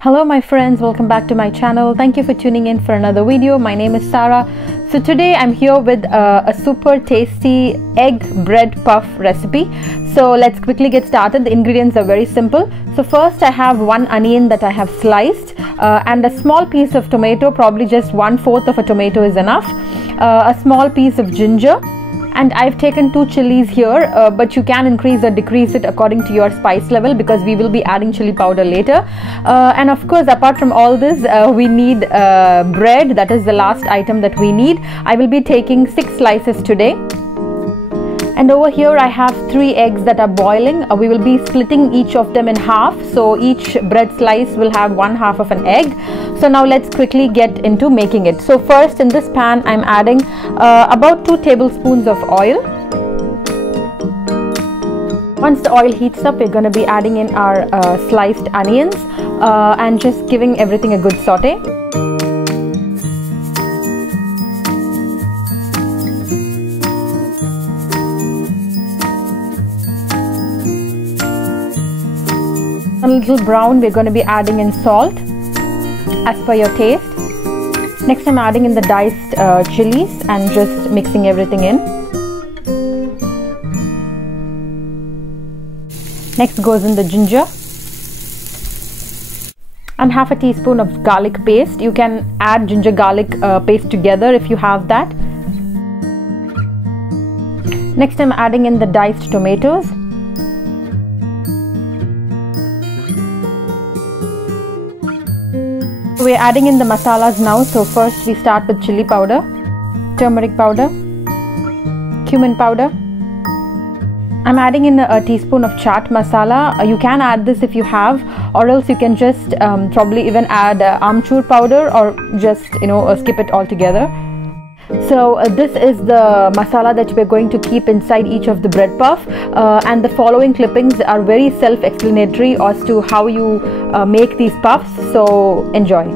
Hello my friends, welcome back to my channel. Thank you for tuning in for another video. My name is Sarah. So today I'm here with a super tasty egg bread puff recipe. So let's quickly get started. The ingredients are very simple. So first I have one onion that I have sliced and a small piece of tomato, probably just 1/4 of a tomato is enough. A small piece of ginger. And I've taken 2 chilies here, but you can increase or decrease it according to your spice level because we will be adding chili powder later. And of course, apart from all this, we need bread. That is the last item that we need. I will be taking 6 slices today. And over here I have 3 eggs that are boiling. We will be splitting each of them in half. So each bread slice will have 1/2 of an egg. So now let's quickly get into making it. So first in this pan I'm adding about 2 tablespoons of oil. Once the oil heats up, we're going to be adding in our sliced onions and just giving everything a good saute. A little brown, we're going to be adding in salt as per your taste. Next I'm adding in the diced chilies and just mixing everything in. Next goes in the ginger and 1/2 teaspoon of garlic paste. You can add ginger garlic paste together if you have that. Next I'm adding in the diced tomatoes. We're adding in the masalas now. So first we start with chili powder, turmeric powder, cumin powder. I'm adding in a teaspoon of chaat masala. You can add this if you have, or else you can just probably even add amchur powder, or just skip it altogether. So this is the masala that we're going to keep inside each of the bread puff, and the following clippings are very self-explanatory as to how you make these puffs, so enjoy.